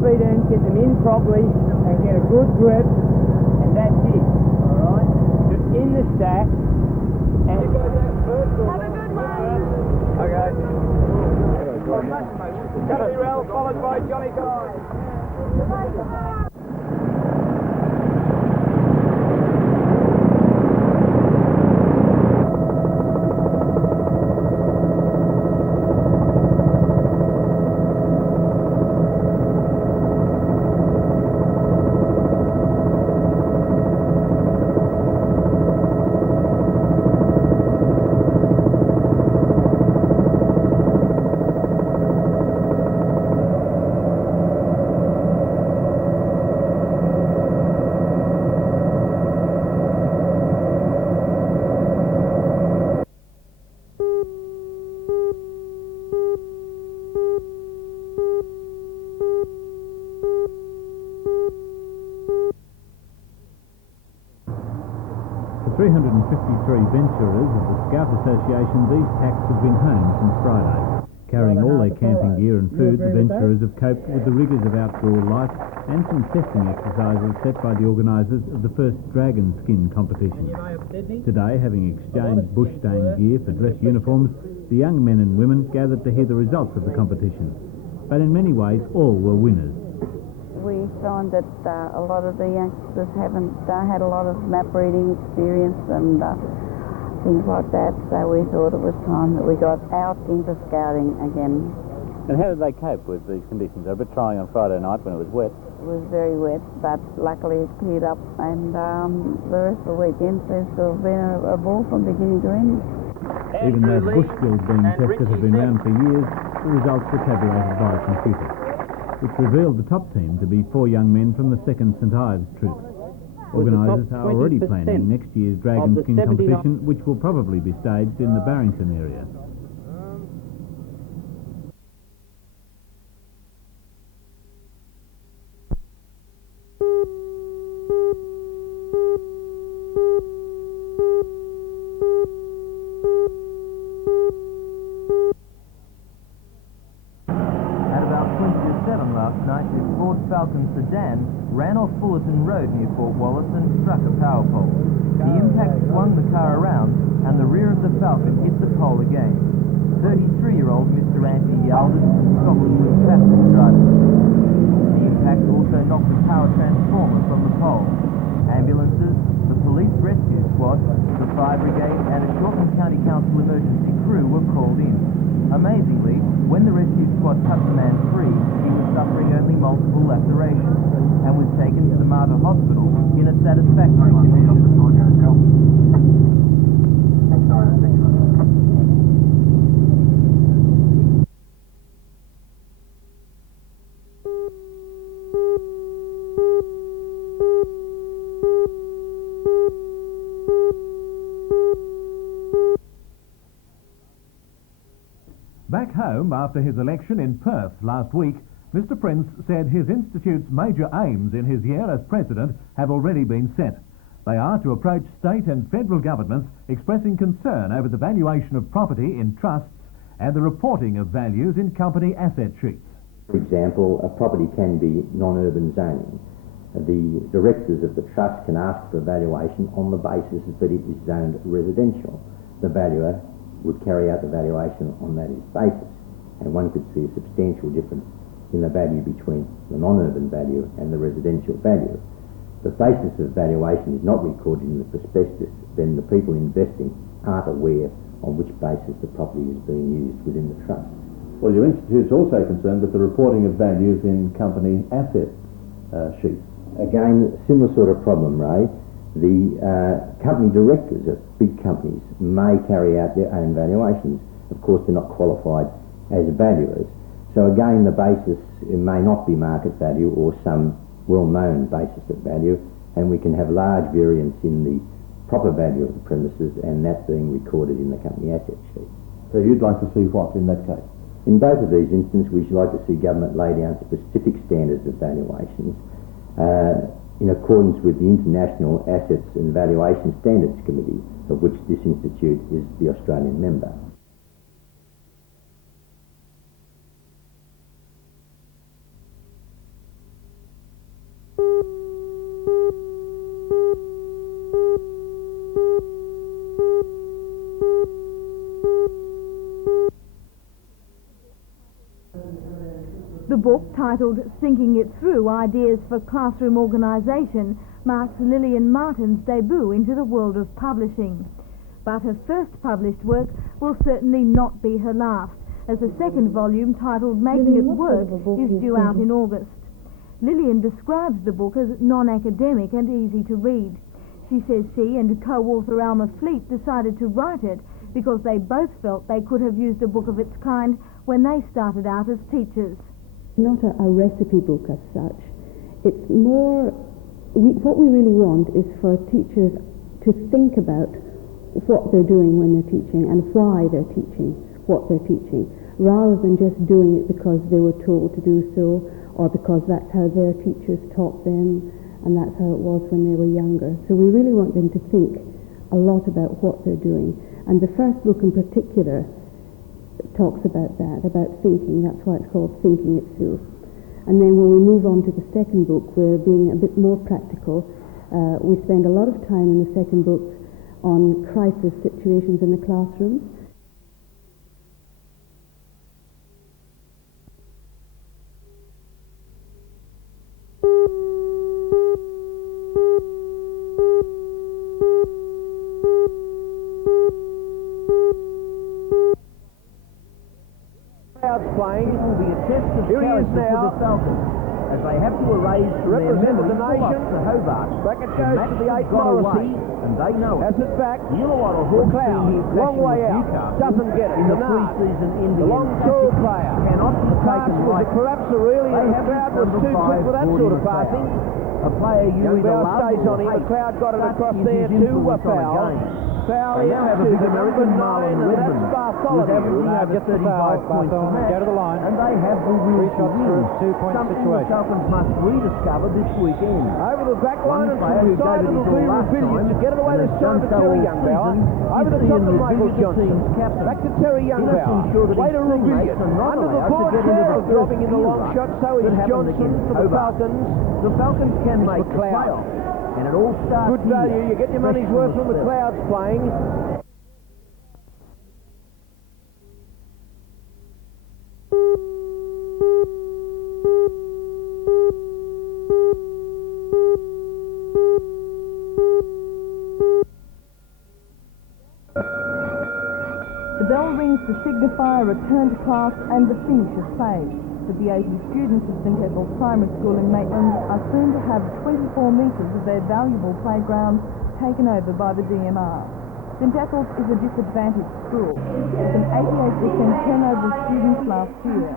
feet in, get them in properly, and get a good grip, and that's it. Alright? Just in the stack, and you guys have first. Have a good one. Okay. Johnny Rell, followed by Johnny Guy. For 353 venturers of the Scout Association's East Tax have been home since Friday. Carrying all their camping gear and food, the venturers have coped with the rigours of outdoor life and some testing exercises set by the organisers of the first dragon skin competition. Today, having exchanged bush-stained gear for dress uniforms, the young men and women gathered to hear the results of the competition. But in many ways, all were winners. We found that a lot of the youngsters haven't had a lot of map reading experience and things like that, so we thought it was time that we got out into scouting again. And how did they cope with these conditions? They were a bit trying on Friday night when it was wet. It was very wet, but luckily it cleared up, and the rest of the weekend seems to have been a ball from beginning to end. Even though bush skills being tested have been around for years, the results were tabulated by a computer, which revealed the top team to be 4 young men from the 2nd St Ives troop. Organisers are already planning next year's dragon skin competition, which will probably be staged in the Barrington area. Last night, this Ford Falcon sedan ran off Fullerton Road near Fort Wallace and struck a power pole. The impact swung the car around and the rear of the Falcon hit the pole again. 33-year-old Mr. Anthony Yalden from Scotland was passenger driver. The impact also knocked the power transformer from the pole. Ambulances, the police rescue squad, the fire brigade and a Shortland County Council emergency crew were called in. Amazingly, when the rescue squad cut the man free, he was suffering only multiple lacerations and was taken to the Mater Hospital in a satisfactory condition. Back home, after his election in Perth last week, Mr Prince said his institute's major aims in his year as president have already been set. They are to approach state and federal governments expressing concern over the valuation of property in trusts and the reporting of values in company asset sheets. For example, a property can be non-urban zoning. The directors of the trust can ask for valuation on the basis that it is zoned residential. The valuer would carry out the valuation on that basis, and one could see a substantial difference in the value between the non-urban value and the residential value. If the basis of valuation is not recorded in the prospectus, then the people investing aren't aware on which basis the property is being used within the trust. Well, your institute is also concerned with the reporting of values in company asset sheets. Again, similar sort of problem, Ray. The company directors of big companies may carry out their own valuations. Of course, they're not qualified as valuers. So again, the basis may not be market value or some well-known basis of value, and we can have large variance in the proper value of the premises and that being recorded in the company asset sheet. So you'd like to see what in that case? In both of these instances, we should like to see government lay down specific standards of valuations in accordance with the International Assets and Valuation Standards Committee, of which this institute is the Australian member. The book, titled Thinking It Through, Ideas for Classroom Organisation, marks Lillian Martin's debut into the world of publishing. But her first published work will certainly not be her last, as the second volume, titled Making It Work, is due out in August. Lillian describes the book as non-academic and easy to read. She says she and co-author Alma Fleet decided to write it because they both felt they could have used a book of its kind when they started out as teachers. Not a recipe book as such. It's more, what we really want is for teachers to think about what they're doing when they're teaching and why they're teaching what they're teaching, rather than just doing it because they were told to do so or because that's how their teachers taught them and that's how it was when they were younger. So we really want them to think a lot about what they're doing. And the first book in particular talks about that, about thinking. That's why it's called Thinking It Through. And then when we move on to the second book, we're being a bit more practical. We spend a lot of time in the second book on crisis situations in the classroom. Playing. It will be a test of Here he is character now, for the Falcons, as they have to erase from their represented memory the nation. to Hobart. Back it goes to the 8 got away, Morrissey. and they know it. Has it back. Illawarra McLeod, long way out, doesn't get it. in the Denard, pre-season the Indian long tall player. cannot be Pass taken was lightly. perhaps a really, They and have McLeod was number too quick 5 for that sort of McLeod. passing. A player you Young either Bell love stays or on him. hate. McLeod got it Such across is there his too. A influence on a foul. game. Foul They now have a into big American number Marlon 9, and that's Redmond, who's Bartholomew. averaging over Gets the 35 foul, points a Bartholomew. match. Go to the line. And they have the will 3 to shots win. for a 2-point Something situation. the Falcons must rediscover this weekend. Over the back One line and player from who the side gave it it'll his be all last Rebillion time to get it away and this has time done to so Terry all Youngbauer. season. Over the It's top Ian to Michael Rebillion, the Johnson. team's captain. Back to Terry He must Youngbauer. ensure that Way his to teammates Rebillion. are not Under the allowed to board get into there, the dropping in the first long gear shot, so rush is that happened Johnson against for the Hobart. Falcons. The Falcons can make the McLeod. playoffs, and it all starts Good value. You get your money's worth from McLeod's playing. The bell rings to signify a return to class and the finish of play. But the 80 students of St Ethel's Primary School in Maitland are soon to have 24 metres of their valuable playground taken over by the DMR. St Ethel's is a disadvantaged school, with an 88% turnover of students last year.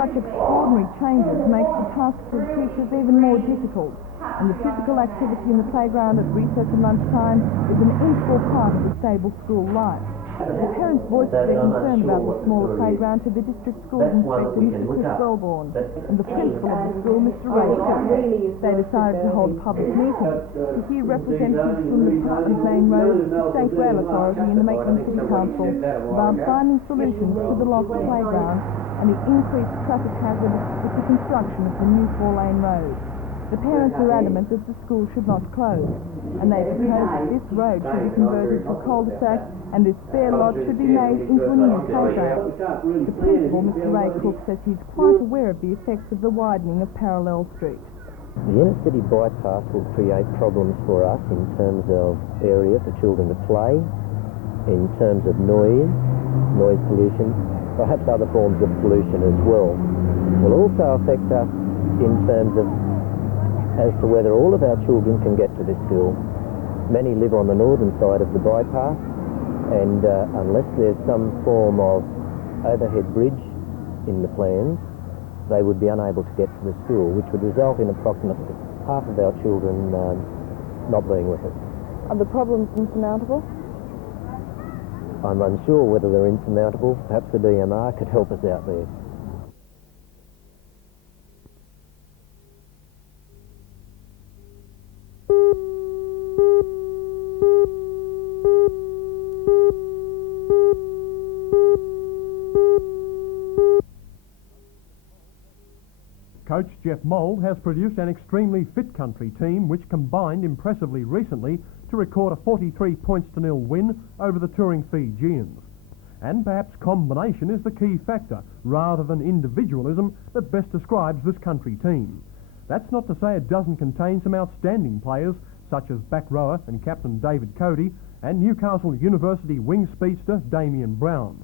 Such extraordinary changes makes the task for teachers even more difficult, and the physical activity in the playground at recess and lunchtime is an integral part of a stable school life. The parents voiced their concern about the smaller playground to the district school inspector, Mr. Chris Wellborn, and the principal of the school, Mr. Ray Cook. They decided to hold a public meeting to hear representatives from the Department of Main Roads, the State Rail Authority and the Maitland City Council about finding solutions to the lost playground and the increased traffic hazard with the construction of the new 4-lane road. The parents are adamant that the school should not close, and they propose that this road should be converted to a cul-de-sac and this spare lot should be made into a new playground. The principal, Mr. Ray Cook, says he's quite aware of the effects of the widening of Parallel Street. The inner city bypass will create problems for us in terms of area for children to play, in terms of noise pollution, perhaps other forms of pollution as well. It will also affect us in terms of as to whether all of our children can get to this school. Many live on the northern side of the bypass, and unless there's some form of overhead bridge in the plans, they would be unable to get to the school, which would result in approximately half of our children not being with us. Are the problems insurmountable? I'm unsure whether they're insurmountable. Perhaps the DMR could help us out there. Coach Jeff Mould has produced an extremely fit country team which combined impressively recently to record a 43-0 win over the touring Fijians. and perhaps combination is the key factor, rather than individualism, that best describes this country team. That's not to say it doesn't contain some outstanding players, such as back rower and captain David Cody, and Newcastle University wing speedster Damien Brown.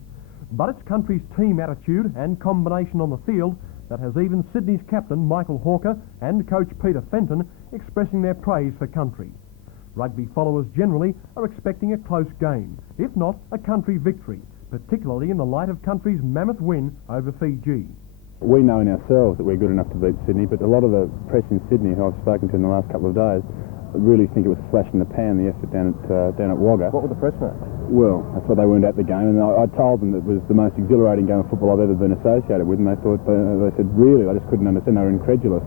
But it's country's team attitude and combination on the field that has even Sydney's captain Michael Hawker and coach Peter Fenton expressing their praise for country. Rugby followers generally are expecting a close game, if not a country victory, particularly in the light of country's mammoth win over Fiji. We know in ourselves that we're good enough to beat Sydney, but a lot of the press in Sydney, who I've spoken to in the last couple of days, really think it was a flash in the pan, the effort down at Wagga. What were the press make? Well, that's why they weren't at the game, and I told them that it was the most exhilarating game of football I've ever been associated with, and they said, really? I just couldn't understand. They were incredulous.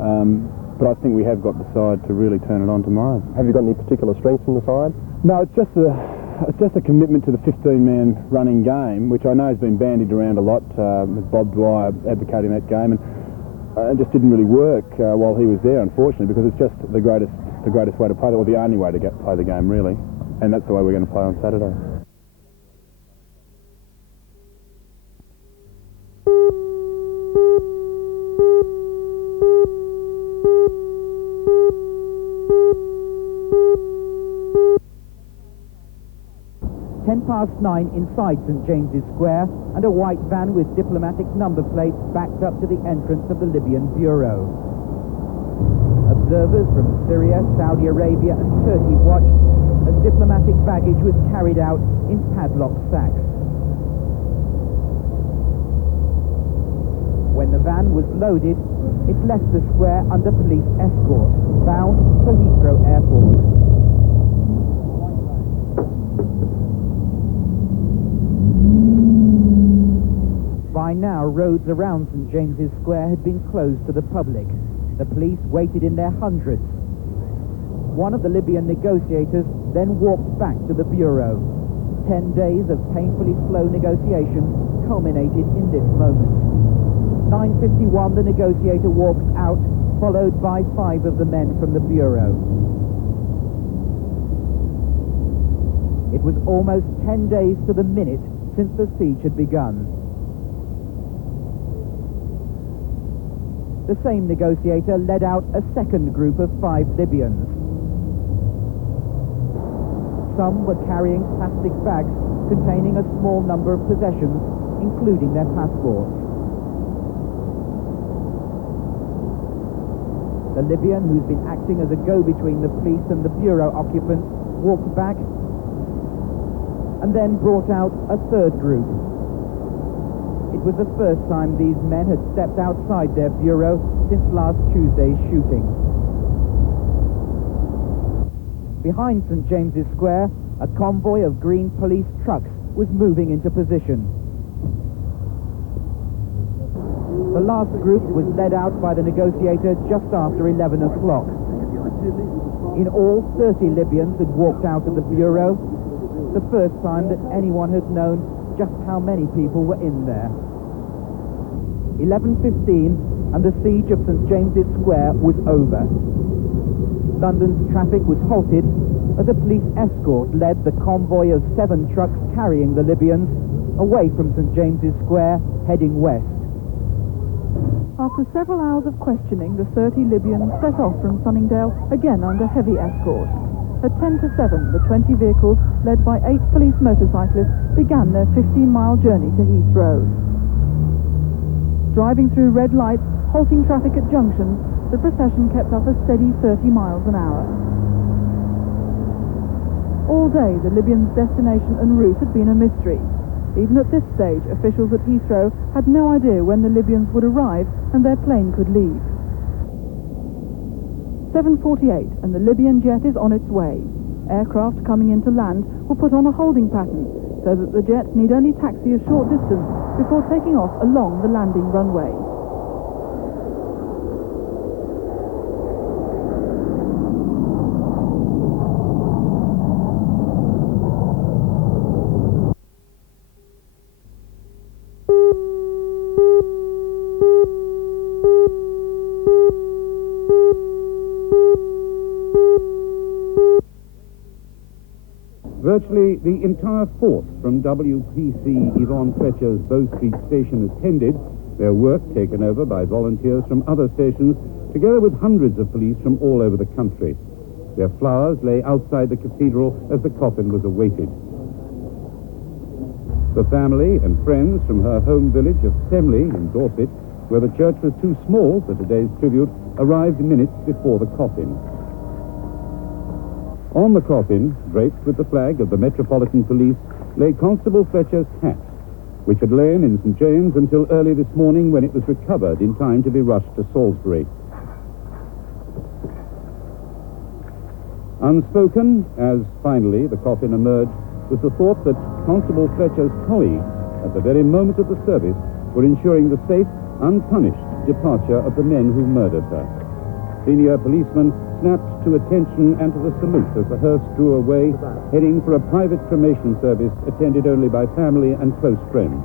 But I think we have got the side to really turn it on tomorrow. Have you got any particular strengths in the side? No, it's just a commitment to the 15-man running game, which I know has been bandied around a lot, with Bob Dwyer advocating that game, and it just didn't really work while he was there, unfortunately, because it's just the greatest way to play it, or the only way to play the game, really. And that's the way we're going to play on Saturday. (9) inside St James's Square, and a white van with diplomatic number plates backed up to the entrance of the Libyan bureau. Observers from Syria, Saudi Arabia and Turkey watched as diplomatic baggage was carried out in padlocked sacks. When the van was loaded, it left the square under police escort, bound for Heathrow Airport. By now, roads around St James's Square had been closed to the public. The police waited in their hundreds. One of the Libyan negotiators then walked back to the bureau. 10 days of painfully slow negotiations culminated in this moment. 9:51, the negotiator walks out, followed by 5 of the men from the bureau. It was almost 10 days to the minute since the siege had begun. The same negotiator led out a second group of 5 Libyans. Some were carrying plastic bags containing a small number of possessions, including their passports. The Libyan, who's been acting as a go-between the police and the bureau occupants, walked back and then brought out a third group. It was the first time these men had stepped outside their bureau since last Tuesday's shooting. Behind St James's Square, a convoy of green police trucks was moving into position. The last group was led out by the negotiator just after 11 o'clock. In all, 30 Libyans had walked out of the bureau, the first time that anyone had known just how many people were in there. 11:15, and the siege of St James's Square was over. London's traffic was halted as a police escort led the convoy of 7 trucks carrying the Libyans away from St James's Square, heading west. After several hours of questioning, the 30 Libyans set off from Sunningdale, again under heavy escort. At 10 to 7, the 20 vehicles, led by 8 police motorcyclists, began their 15-mile journey to Heathrow. Driving through red lights, halting traffic at junctions, the procession kept up a steady 30 miles an hour. All day, the Libyans' destination and route had been a mystery. Even at this stage, officials at Heathrow had no idea when the Libyans would arrive and their plane could leave. 7:48, and the Libyan jet is on its way. Aircraft coming into land will put on a holding pattern so that the jet need only taxi a short distance before taking off along the landing runway. Virtually the entire force from WPC Yvonne Fletcher's Bow Street station attended, their work taken over by volunteers from other stations, together with hundreds of police from all over the country. Their flowers lay outside the cathedral as the coffin was awaited. The family and friends from her home village of Semley in Dorset, where the church was too small for today's tribute, arrived minutes before the coffin. On the coffin, draped with the flag of the Metropolitan Police, lay Constable Fletcher's hat, which had lain in St. James until early this morning, when it was recovered in time to be rushed to Salisbury. Unspoken, as finally the coffin emerged, was the thought that Constable Fletcher's colleagues, at the very moment of the service, were ensuring the safe, unpunished departure of the men who murdered her. Senior policemen snapped to attention and to the salute as the hearse drew away, heading for a private cremation service attended only by family and close friends.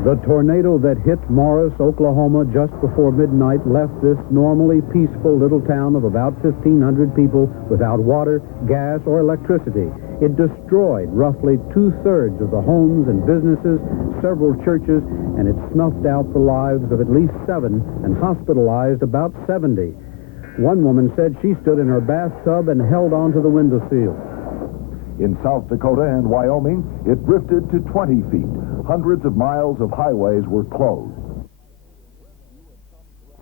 The tornado that hit Morris, Oklahoma just before midnight left this normally peaceful little town of about 1,500 people without water, gas, or electricity. It destroyed roughly 2/3 of the homes and businesses, several churches, and it snuffed out the lives of at least 7 and hospitalized about 70. One woman said she stood in her bathtub and held onto the windowsill. In South Dakota and Wyoming, it drifted to 20 feet. Hundreds of miles of highways were closed.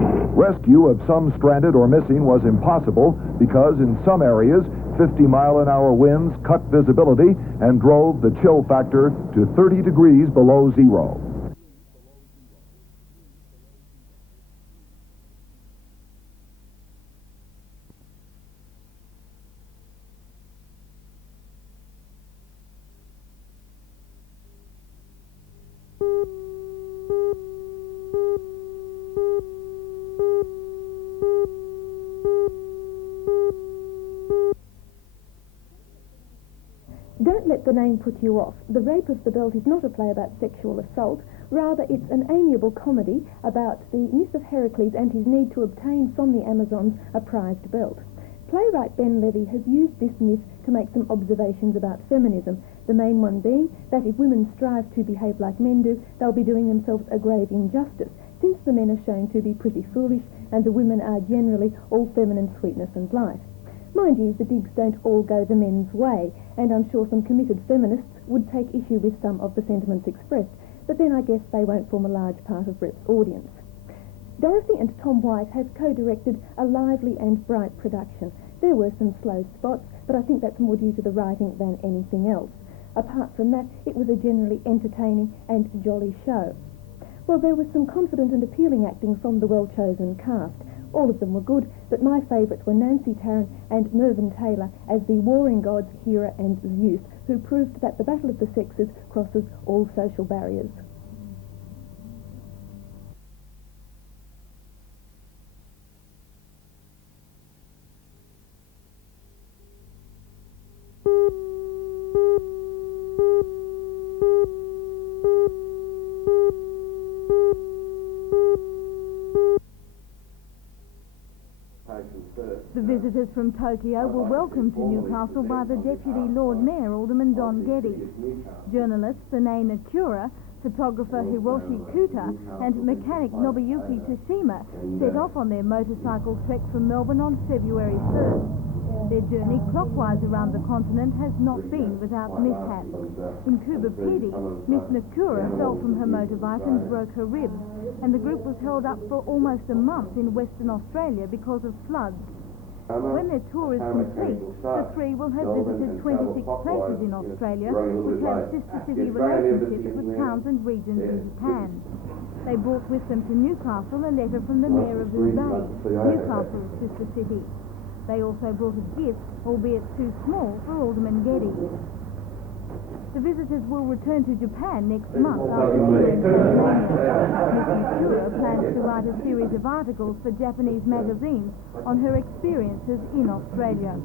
Rescue of some stranded or missing was impossible because in some areas, 50-mile-an-hour winds cut visibility and drove the chill factor to 30 degrees below zero. Don't let the name put you off. The Rape of the Belt is not a play about sexual assault. Rather, it's an amiable comedy about the myth of Heracles and his need to obtain from the Amazons a prized belt. Playwright Ben Levy has used this myth to make some observations about feminism, the main one being that if women strive to behave like men do, they'll be doing themselves a grave injustice, since the men are shown to be pretty foolish and the women are generally all feminine sweetness and light. Mind you, the digs don't all go the men's way, and I'm sure some committed feminists would take issue with some of the sentiments expressed, but then I guess they won't form a large part of Rep's audience. Dorothy and Tom White have co-directed a lively and bright production. There were some slow spots, but I think that's more due to the writing than anything else. Apart from that, it was a generally entertaining and jolly show. Well, there was some confident and appealing acting from the well-chosen cast. All of them were good, but my favourites were Nancy Tarrant and Mervyn Taylor as the warring gods Hera and Zeus, who proved that the battle of the sexes crosses all social barriers. The visitors from Tokyo were welcomed to Newcastle by the Deputy Lord Mayor, Alderman Don Geddes. Journalists Sane Nakura, photographer Hiroshi Kuta and mechanic Nobuyuki Tashima set off on their motorcycle trek from Melbourne on February 1st. Their journey clockwise around the continent has not been without mishaps. In Kuba Pedy, Miss Nakura fell from her motorbike and broke her ribs, and the group was held up for almost a month in Western Australia because of floods. When their tour is complete, the three will have visited 26 places in Australia which have sister city relationships with towns and regions in Japan. They brought with them to Newcastle a letter from the Mayor of Ubay, Newcastle's sister city. They also brought a gift, albeit too small, for Alderman Geddes. The visitors will return to Japan next month after touring Tasmania. Ms. Nakura plans to write a series of articles for Japanese magazines on her experiences in Australia.